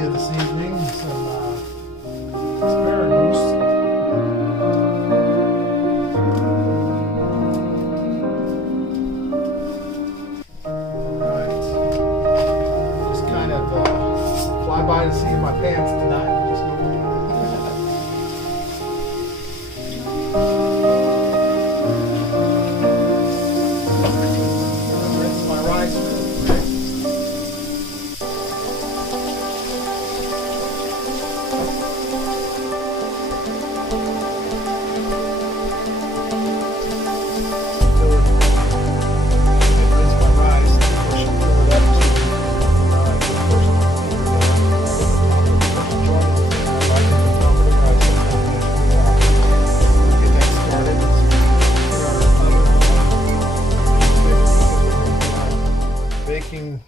tilapia this evening. Some asparagus. Alright. Just kind of fly by to see my pants tonight. Just go. Rinse my rice really quick. Baking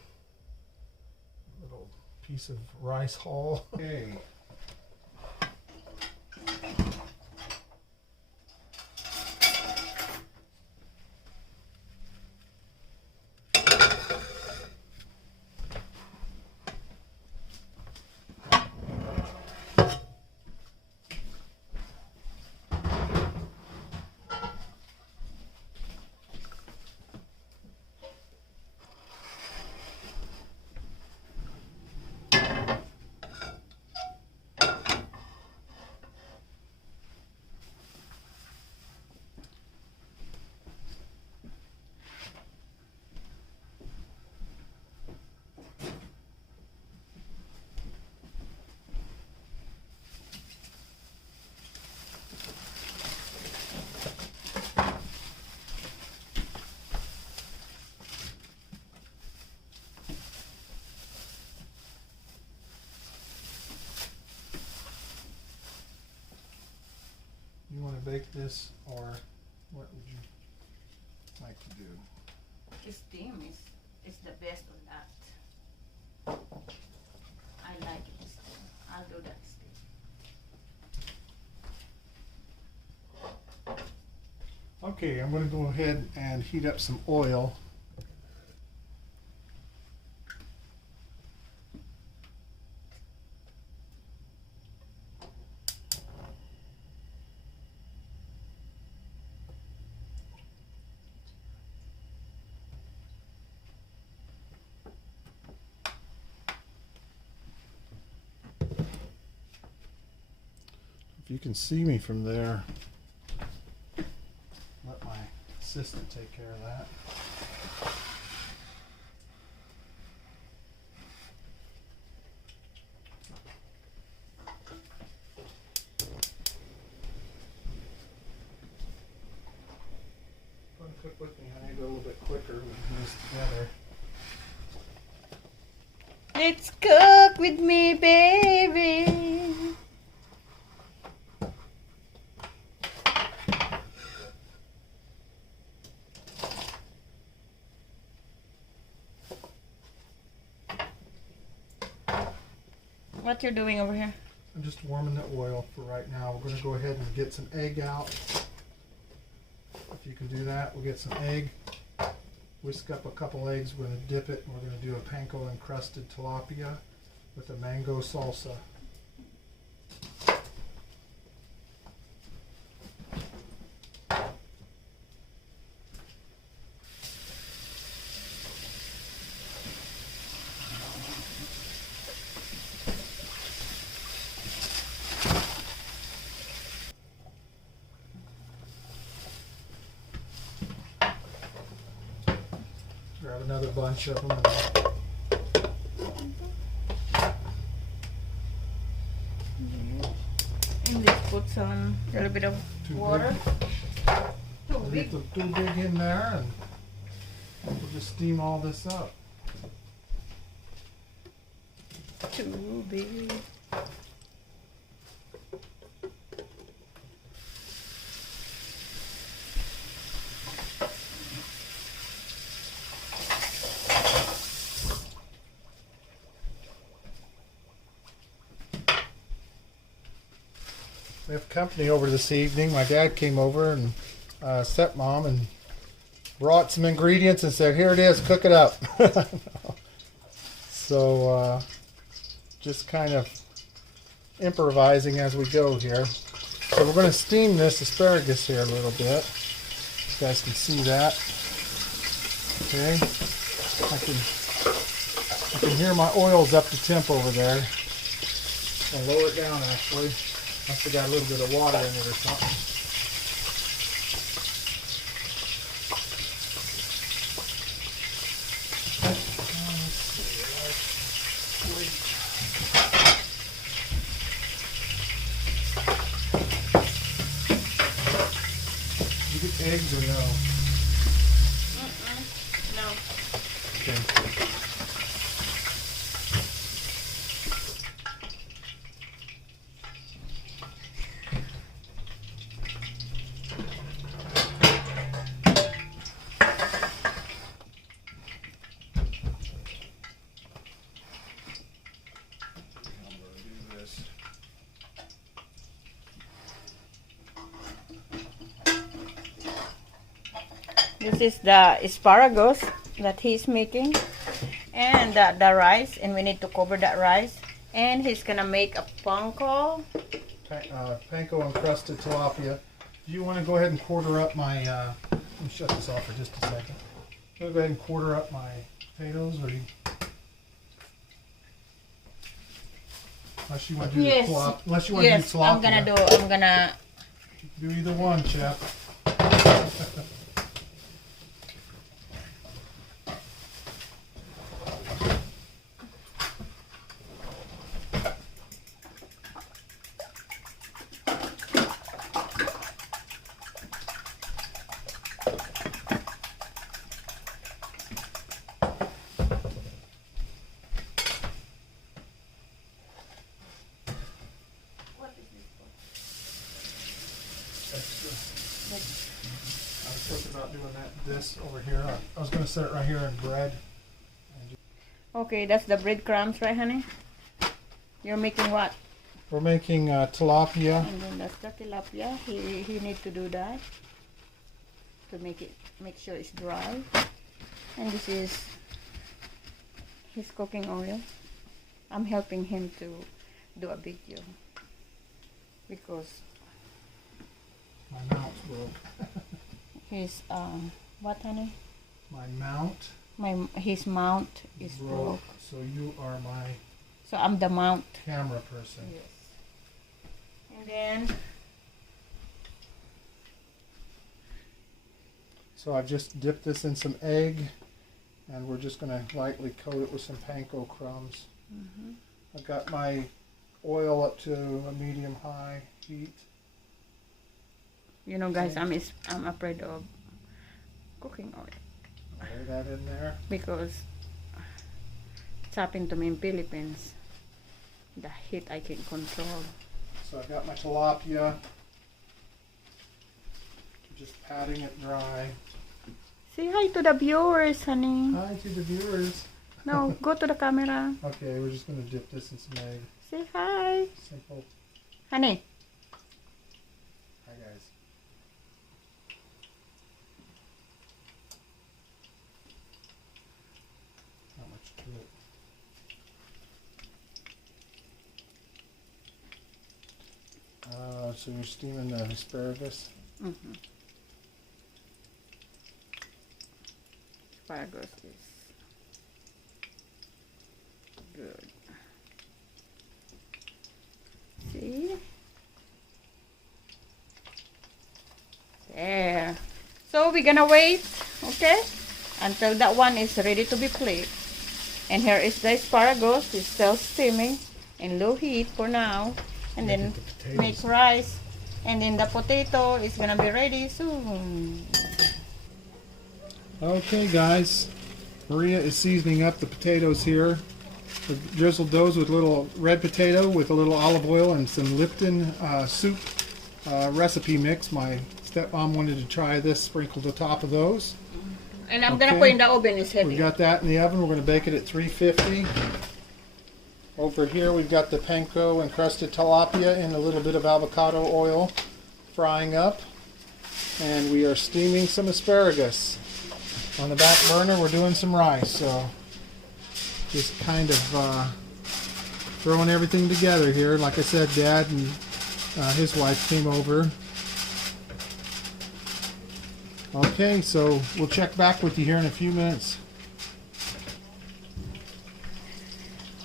little piece of rice hull. Okay. You want to bake this, or what would you like to do? Steam is the best of that. I like it steam. I'll do that steam. Okay, I'm going to go ahead and heat up some oil. If you can see me from there, let my assistant take care of that. Want to cook with me, honey? Go a little bit quicker. We can do this together. Let's cook with me, baby. What you're doing over here? I'm just warming the oil for right now. We're going to go ahead and get some egg out. If you can do that, we'll get some egg. Whisk up a couple eggs. We're going to dip it. And we're going to do a Pangko Encrusted Tilapia with a mango salsa. Grab another bunch of them. And just put some little bit of water. Too big. Too big in there, and we'll just steam all this up. Too big. We have company over this evening. My dad came over and stepmom and brought some ingredients and said, "Here it is, cook it up." So just kind of improvising as we go here. So we're going to steam this asparagus here a little bit. You guys can see that. Okay. I can hear my oil's up to temp over there. I'll lower it down actually. Must have got a little bit of water in it or something. You get eggs or no? No. Okay. This is the asparagus that he's making, and the rice, and we need to cover that rice. And he's gonna make a panko. Pangko Encrusted Tilapia. Do you want to go ahead and quarter up my, let me shut this off for just a second. I'm going to go ahead and quarter up my potatoes, or you, unless you want to do Yes. the tilapia. Unless you want to do tilapia. I'm gonna Do either one, chap. I was thinking about doing this over here. I was going to set it right here in bread. Okay, that's the breadcrumbs, right, honey? You're making what? We're making tilapia. And then that's the tilapia. He need to do that to make sure it's dry. And this is his cooking oil. I'm helping him to do a video because My mount broke. his what, honey? My mount His mount is broke. So you are my So I'm the mount. camera person. Yes. And then So I've just dipped this in some egg, and we're just going to lightly coat it with some panko crumbs. I've got my oil up to a medium-high heat. you know, guys, I'm afraid of cooking oil Lay that in there. because it's happened to me in Philippines. The heat I can control. So I've got my tilapia. Just patting it dry. Say hi to the viewers, honey. Hi to the viewers. No, go to the camera. Okay, we're just going to dip this in some egg. Say hi. Simple. Honey. Hi guys. Not much to it. So you're steaming the asparagus. Asparagus is good. See? There. So we're gonna wait, okay, until that one is ready to be plated. And here is the asparagus. It's still steaming in low heat for now. And then make rice. And then the potato is gonna be ready soon. Okay guys, Maria is seasoning up the potatoes here. We've drizzled those with a little red potato with a little olive oil and some Lipton soup recipe mix. My stepmom wanted to try this, sprinkle the top of those. And I'm gonna put in the oven, it's heavy. We got that in the oven. We're going to bake it at 350. Over here we've got the Pangko Encrusted Tilapia in a little bit of avocado oil frying up. And we are steaming some asparagus. On the back burner we're doing some rice. So just kind of throwing everything together here. Like I said, Dad and his wife came over. Okay, so we'll check back with you here in a few minutes.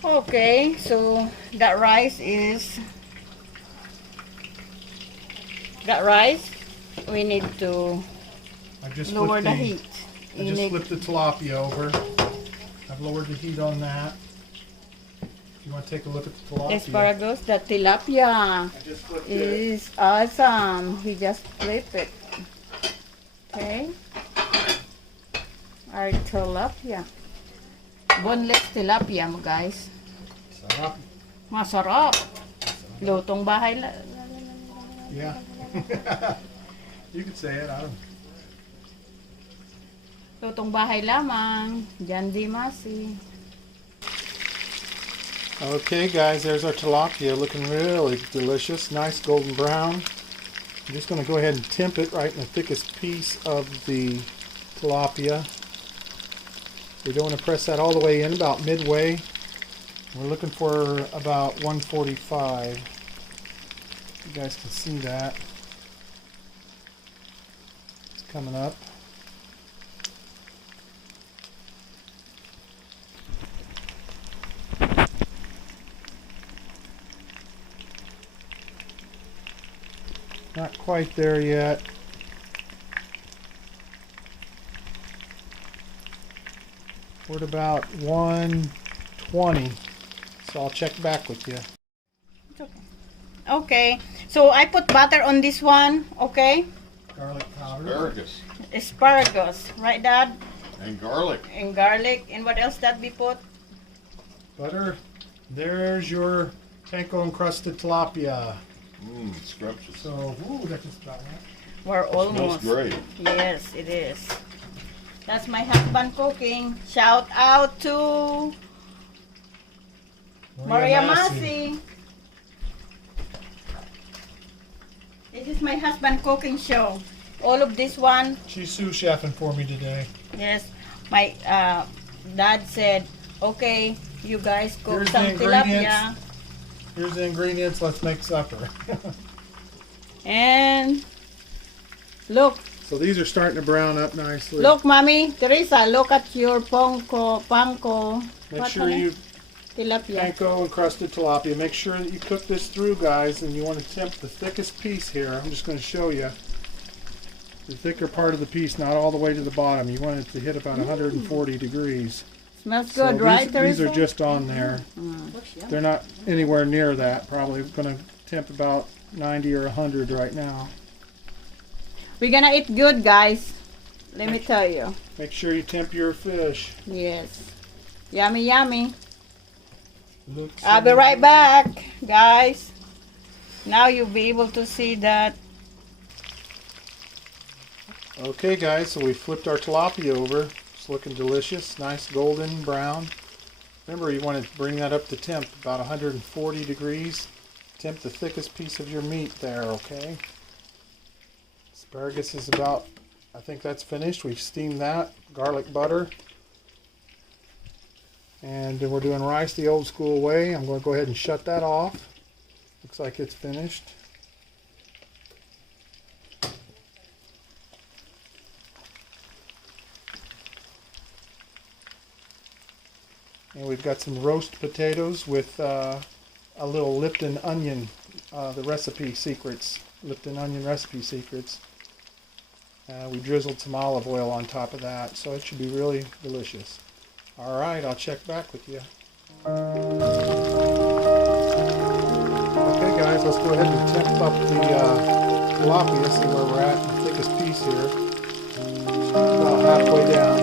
Okay, so that rice we need to I just lower flipped the heat. I just flipped the tilapia over. I've lowered the heat on that. You want to take a look at the tilapia? Asparagus, the tilapia I just flipped it. is awesome. He just flipped it. Okay. Our tilapia. Boneless tilapia mo guys. Sarap. Masarap. Lutong bahay la. Yeah. You could say it. I don't. Lutong bahay lamang. Jan di masi. Okay guys, there's our tilapia looking really delicious. Nice golden brown. I'm just going to go ahead and temp it right in the thickest piece of the tilapia. We don't want to press that all the way in, about midway. We're looking for about 145. You guys can see that. It's coming up. Not quite there yet. We're at about 120. So I'll check back with you. It's okay. Okay. So I put butter on this one, okay? Garlic powder. Asparagus Asparagus, right Dad? and garlic. And garlic. And what else that we put? Butter. There's your Pangko Encrusted Tilapia. Scrumptious. So, ooh, that's just about right. We're Smells almost. great. Yes, it is. That's my husband cooking. Shout out to Maria Masi. This is my husband cooking show. All of this one, She's sous chefing for me today. yes, my dad said, okay, you guys cook Here's some the ingredients. tilapia. Here's the ingredients. Let's make supper. And look, So these are starting to brown up nicely. look, Mommy, Teresa, look at your panko. Make what sure honey? you Tilapia. Pangko Encrusted Tilapia. Make sure that you cook this through, guys, and you want to temp the thickest piece here. I'm just going to show you. The thicker part of the piece, not all the way to the bottom. You want it to hit about 140 degrees. Smells So good, right, these are Teresa? just on there. They're not anywhere near that. Probably going to temp about 90 or 100 right now. We're gonna eat good, guys. Let me tell you. Make sure you temp your fish. Yes. Yummy, yummy. Looks I'll be right back, guys. Now you'll be able to see that. Okay, guys, so we flipped our tilapia over. It's looking delicious. Nice golden brown. Remember, you want to bring that up to temp, about 140 degrees. Temp the thickest piece of your meat there, okay? Asparagus is about, I think that's finished. We've steamed that. Garlic butter. And then we're doing rice the old school way. I'm going to go ahead and shut that off. Looks like it's finished. And we've got some roast potatoes with a little Lipton onion, the recipe secrets, Lipton onion recipe secrets. We drizzled some olive oil on top of that, so it should be really delicious. All right, I'll check back with you. Okay, guys, let's go ahead and temp up the tilapia, see where we're at, the thickest piece here. About halfway down.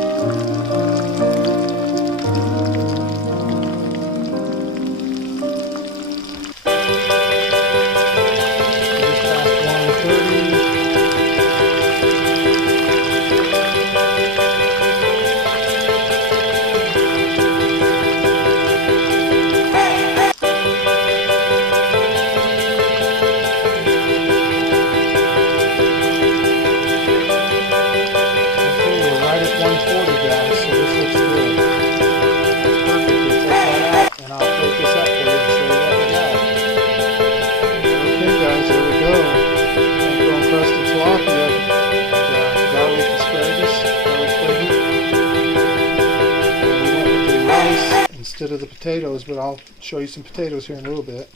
instead of the potatoes, but I'll show you some potatoes here in a little bit.